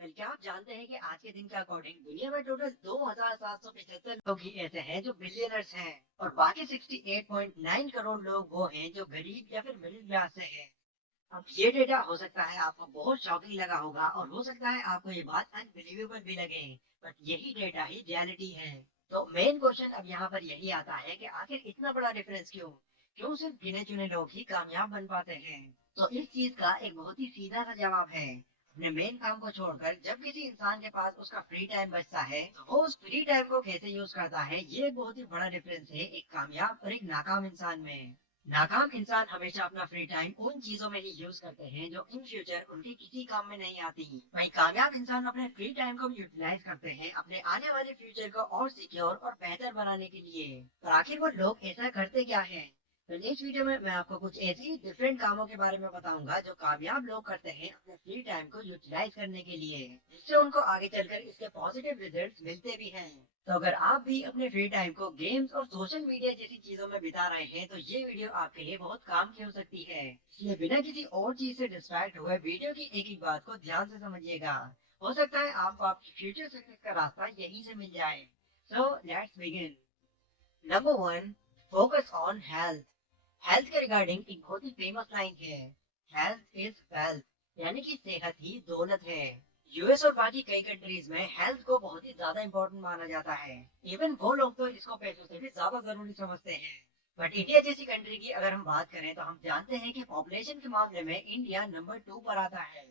Well क्या आप जानते हैं कि आज के दिन के अकॉर्डिंग दुनिया में टोटल 2775 लोग ही ऐसे हैं जो बिलियनर्स हैं और बाकी 68.9 करोड़ लोग वो हैं जो गरीब या फिर मिडिल क्लास से हैं। अब ये डेटा हो सकता है आपको बहुत शॉकिंग लगा होगा और हो सकता है आपको ये बात अनबिलीवेबल भी लगे, बट यही डेटा ही रियलिटी है। तो मेन क्वेश्चन अब यहाँ पर यही आता है कि आखिर इतना बड़ा डिफरेंस क्यों क्यों सिर्फ गिने चुने लोग ही कामयाब बन पाते हैं। तो इस चीज का एक बहुत ही सीधा सा जवाब है, अपने मेन काम को छोड़कर जब किसी इंसान के पास उसका फ्री टाइम बचता है तो वो उस फ्री टाइम को कैसे यूज करता है, ये एक बहुत ही बड़ा डिफरेंस है एक कामयाब और एक नाकाम इंसान में। नाकाम इंसान हमेशा अपना फ्री टाइम उन चीजों में ही यूज करते हैं जो इन फ्यूचर उनके किसी काम में नहीं आती। वहीं कामयाब इंसान अपने फ्री टाइम को यूटिलाइज करते हैं अपने आने वाले फ्यूचर को और सिक्योर और बेहतर बनाने के लिए। पर आखिर वो लोग ऐसा करते क्या है? तो नेक्स्ट वीडियो में मैं आपको कुछ ऐसे ही डिफरेंट कामों के बारे में बताऊंगा जो कामयाब लोग करते हैं अपने फ्री टाइम को यूटिलाइज करने के लिए, जिससे उनको आगे चलकर इसके पॉजिटिव रिजल्ट्स मिलते भी हैं। तो अगर आप भी अपने फ्री टाइम को गेम्स और सोशल मीडिया जैसी चीजों में बिता रहे हैं तो ये वीडियो आपके लिए बहुत काम की हो सकती है, इसलिए बिना किसी और चीज से डिस्ट्रैक्ट हुए वीडियो की एक एक बात को ध्यान से समझिएगा। हो सकता है आपको आपकी फ्यूचर सक्सेस का रास्ता यहीं से मिल जाए। So let's begin. Number one, focus on health. Health के रिगार्डिंग एक बहुत ही फेमस लाइन है, हेल्थ इज वेल्थ, यानी कि सेहत ही दौलत है। यूएस और बाकी कई कंट्रीज में हेल्थ को बहुत ही ज्यादा इंपॉर्टेंट माना जाता है। इवन वो लोग तो इसको पैसों से भी ज्यादा जरूरी समझते हैं। बट इंडिया जैसी कंट्री की अगर हम बात करें तो हम जानते हैं कि पॉपुलेशन के मामले में इंडिया नंबर 2 पर आता है।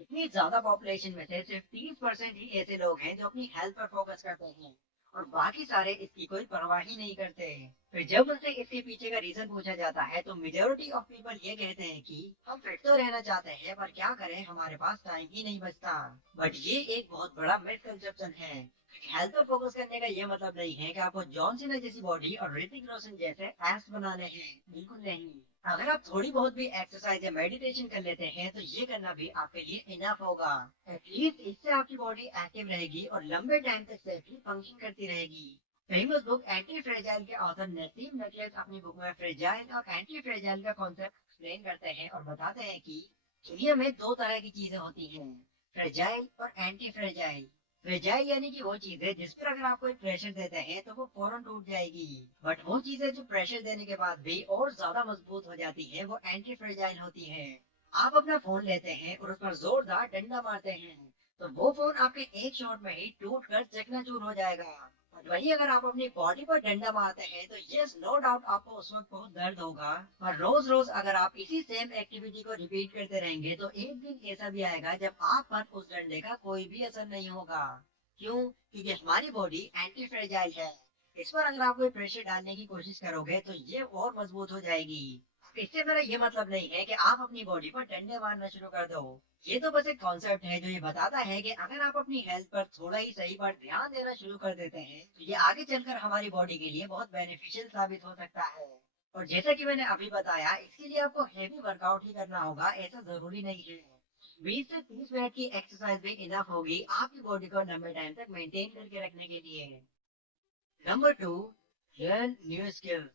इतनी ज्यादा पॉपुलेशन में से सिर्फ 30% ही ऐसे लोग हैं जो अपनी हेल्थ पर फोकस करते हैं और बाकी सारे इसकी कोई परवाह ही नहीं करते। फिर जब उनसे इसके पीछे का रीजन पूछा जाता है तो मेजोरिटी ऑफ पीपल ये कहते हैं कि हम फिट तो रहना चाहते हैं पर क्या करें हमारे पास टाइम ही नहीं बचता। बट ये एक बहुत बड़ा मिसकंसेप्शन है, क्योंकि हेल्थ पर फोकस करने का ये मतलब नहीं है कि आपको जॉन सीना जैसी बॉडी और ऋतिक रोशन जैसे एब्स बनाने हैं, बिल्कुल नहीं। अगर आप थोड़ी बहुत भी एक्सरसाइज या मेडिटेशन कर लेते हैं तो ये करना भी आपके लिए इनफ होगा। एटलीस्ट इससे आपकी बॉडी एक्टिव रहेगी और लंबे टाइम तक सेफली फंक्शन करती रहेगी। फेमस बुक एंटी फ्रेजाइल के ऑथर नसीम नटरेज अपनी बुक में फ्रेजाइल और एंटी फ्रेजाइल का कॉन्सेप्ट एक्सप्लेन करते हैं और बताते हैं कि दुनिया में दो तरह की चीजें होती हैं, फ्रेजाइल और एंटी फ्रेजाइल। फ्रेजाइल यानी कि वो चीज है जिस पर अगर आप कोई प्रेशर देते हैं तो वो फौरन टूट जाएगी। बट वो चीजें जो प्रेशर देने के बाद भी और ज्यादा मजबूत हो जाती है वो एंटी फ्रेजाइल होती है। आप अपना फोन लेते हैं और उस पर जोरदार डंडा मारते हैं तो वो फोन आपके एक शॉट में ही टूट कर चकनाचूर हो जाएगा। और वही अगर आप अपनी बॉडी पर डंडा मारते हैं तो यस नो डाउट आपको उस वक्त बहुत दर्द होगा। और रोज रोज अगर आप इसी सेम एक्टिविटी को रिपीट करते रहेंगे तो एक दिन ऐसा भी आएगा जब आप पर उस डंडे का कोई भी असर नहीं होगा। क्यों? क्योंकि हमारी बॉडी एंटी फ्रेजाइल है। इस पर अगर आप कोई प्रेशर डालने की कोशिश करोगे तो ये और मजबूत हो जाएगी। इससे मेरा ये मतलब नहीं है कि आप अपनी बॉडी पर डंडे मारना शुरू कर दो। ये तो बस एक कॉन्सेप्ट है जो ये बताता है कि अगर आप अपनी हेल्थ पर थोड़ा ही सही पर ध्यान देना शुरू कर देते हैं तो ये आगे चलकर हमारी बॉडी के लिए बहुत बेनिफिशियल साबित हो सकता है। और जैसा कि मैंने अभी बताया इसके लिए आपको हेवी वर्कआउट ही करना होगा, ऐसा जरूरी नहीं है। 20 से 30 मिनट की एक्सरसाइज भी इनफ होगी आपकी बॉडी को लंबे टाइम तक मेंटेन करके रखने के लिए। Number 2, learn new skills.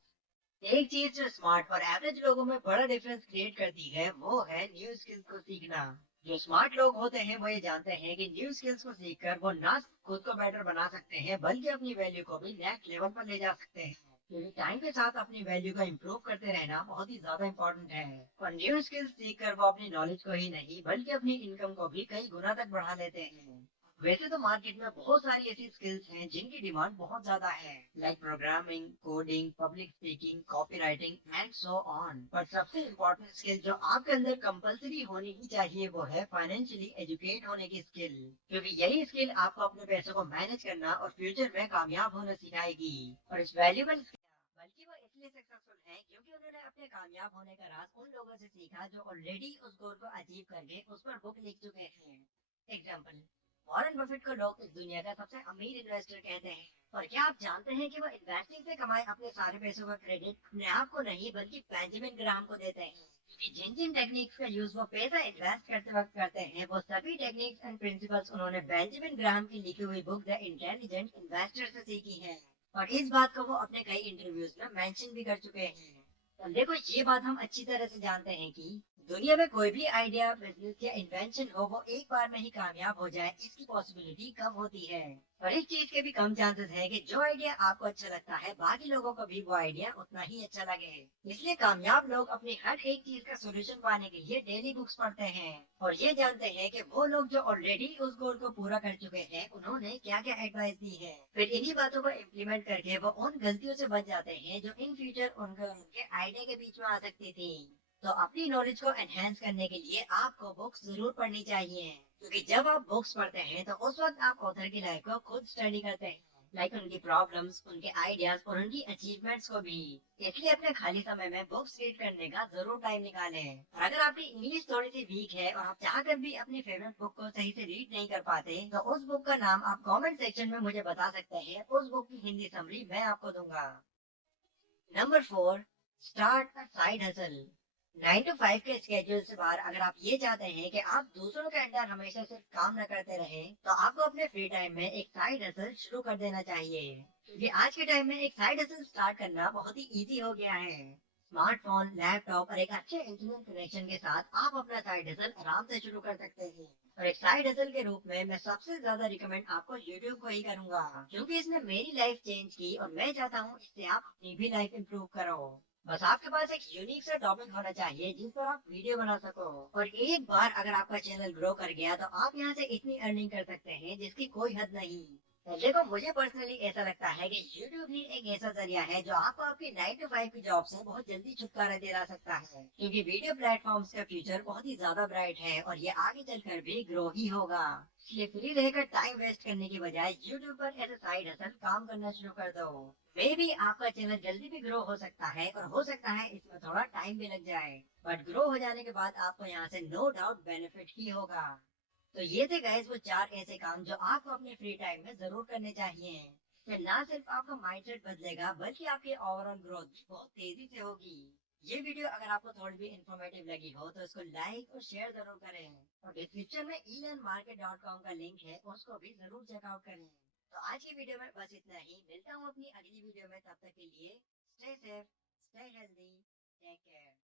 एक चीज जो स्मार्ट और एवरेज लोगों में बड़ा डिफरेंस क्रिएट करती है वो है न्यू स्किल्स को सीखना। जो स्मार्ट लोग होते हैं वो ये जानते हैं कि न्यू स्किल्स को सीखकर वो ना सिर्फ खुद को बेटर बना सकते हैं बल्कि अपनी वैल्यू को भी नेक्स्ट लेवल पर ले जा सकते हैं। क्योंकि टाइम के साथ अपनी वैल्यू को इम्प्रूव करते रहना बहुत ही ज्यादा इंपॉर्टेंट है। और न्यू स्किल्स सीखकर वो अपनी नॉलेज को ही नहीं बल्कि अपनी इनकम को भी कई गुना तक बढ़ा लेते हैं। वैसे तो मार्केट में बहुत सारी ऐसी स्किल्स हैं जिनकी डिमांड बहुत ज्यादा है, like programming, coding, public speaking, copywriting and so on. पर सबसे इम्पोर्टेंट स्किल जो आपके अंदर कंपलसरी होनी ही चाहिए वो है फाइनेंशियली एजुकेट होने की स्किल, क्योंकि यही स्किल आपको अपने पैसों को मैनेज करना और फ्यूचर में कामयाब होना सिखाएगी। और इस वैल्यूबल बल्कि वो इसलिए सक्सेसफुल है क्योंकि उन्होंने अपने कामयाब होने का राज उन लोगों से सीखा जो ऑलरेडी उस गोल को अचीव करके उस पर बुक लिख चुके हैं। एग्जाम्पल, वॉरेन बफेट को लोग इस दुनिया का सबसे अमीर इन्वेस्टर कहते हैं। और क्या आप जानते हैं कि वो इन्वेस्टिंग से कमाए अपने सारे पैसों का क्रेडिट अपने आप को नहीं बल्कि बेंजामिन ग्राहम को देते हैं, क्योंकि जिन जिन टेक्निक्स का यूज वो पैसा इन्वेस्ट करते वक्त करते हैं वो सभी टेक्निक्स एंड प्रिंसिपल्स उन्होंने बेंजामिन ग्राहम की लिखी हुई बुक द इंटेलिजेंट इन्वेस्टर से सीखी है। और इस बात को वो अपने कई इंटरव्यूज में मेंशन भी कर चुके हैं। तो देखो ये बात हम अच्छी तरह से जानते हैं कि दुनिया में कोई भी आइडिया, बिजनेस या इन्वेंशन हो, वो एक बार में ही कामयाब हो जाए इसकी पॉसिबिलिटी कम होती है। और इस चीज के भी कम चांसेस है कि जो आइडिया आपको अच्छा लगता है बाकी लोगों को भी वो आइडिया उतना ही अच्छा लगे। इसलिए कामयाब लोग अपनी हर एक चीज का सोल्यूशन पाने के लिए डेली बुक्स पढ़ते हैं और ये जानते हैं कि वो लोग जो ऑलरेडी उस गोल को पूरा कर चुके हैं उन्होंने क्या क्या एडवाइस दी है। फिर इन्हीं बातों को इम्प्लीमेंट करके वो उन गलतियों से बच जाते हैं जो इन फ्यूचर उनके आइडिया के बीच में आ सकती थी। तो अपनी नॉलेज को एनहेंस करने के लिए आपको बुक्स जरूर पढ़नी चाहिए, क्योंकि जब आप बुक्स पढ़ते हैं तो उस वक्त आप ऑथर की लाइफ को खुद स्टडी करते हैं, लाइक उनकी प्रॉब्लम्स, उनके आइडियाज और उनकी अचीवमेंट्स को भी। इसलिए अपने खाली समय में बुक्स रीड करने का जरूर टाइम निकालें। और अगर आपकी इंग्लिश थोड़ी सी वीक है और आप चाहकर भी अपनी फेवरेट बुक को सही से रीड नहीं कर पाते, तो उस बुक का नाम आप कमेंट सेक्शन में मुझे बता सकते हैं। उस बुक की हिंदी समरी मैं आपको दूंगा। Number 4, start a side hustle. 9 to 5 के स्केड्यूल से बाहर अगर आप ये चाहते हैं कि आप दूसरों के अंडर हमेशा सिर्फ काम न करते रहें, तो आपको अपने फ्री टाइम में एक साइड हसल शुरू कर देना चाहिए। क्योंकि आज के टाइम में एक साइड हसल स्टार्ट करना बहुत ही इजी हो गया है। स्मार्टफोन, लैपटॉप और एक अच्छे इंटरनेट कनेक्शन के साथ आप अपना साइड हसल आराम से शुरू कर सकते हैं। और एक साइड हसल के रूप में मैं सबसे ज्यादा रिकमेंड आपको यूट्यूब को ही करूंगा, क्योंकि इसने मेरी लाइफ चेंज की और मैं चाहता हूँ इससे आप अपनी भी लाइफ इंप्रूव करो। बस आपके पास एक यूनिक सा टॉपिक होना चाहिए जिस पर आप वीडियो बना सको। और एक बार अगर आपका चैनल ग्रो कर गया तो आप यहाँ से इतनी अर्निंग कर सकते हैं जिसकी कोई हद नहीं। देखो, मुझे पर्सनली ऐसा लगता है कि YouTube ही एक ऐसा जरिया है जो आपको आपकी 9 to 5 की जॉब से बहुत जल्दी छुटकारा दिला सकता है, क्योंकि वीडियो प्लेटफॉर्म्स का फ्यूचर बहुत ही ज्यादा ब्राइट है और ये आगे चलकर भी ग्रो ही होगा। इसलिए फ्री रहकर टाइम वेस्ट करने की बजाय YouTube पर ऐसे साइड हसल काम करना शुरू कर दो। मे भी आपका चैनल जल्दी भी ग्रो हो सकता है और हो सकता है इसमें थोड़ा टाइम भी लग जाए, बट ग्रो हो जाने के बाद आपको यहाँ से नो डाउट बेनिफिट ही होगा। तो ये थे गाइस वो 4 ऐसे काम जो आपको अपने फ्री टाइम में जरूर करने चाहिए। फिर ना सिर्फ आपका माइंडसेट बदलेगा बल्कि आपकी ओवरऑल ग्रोथ भी बहुत तेजी से होगी। ये वीडियो अगर आपको थोड़ी भी इंफॉर्मेटिव लगी हो तो इसको लाइक और शेयर जरूर करें। और डिस्क्रिप्शन में elearnmarket.com का लिंक है, उसको भी जरूर चेकआउट करें। तो आज की वीडियो में बस इतना ही। मिलता हूँ अपनी अगली वीडियो में, तब तक के लिए stay safe, stay healthy, take care.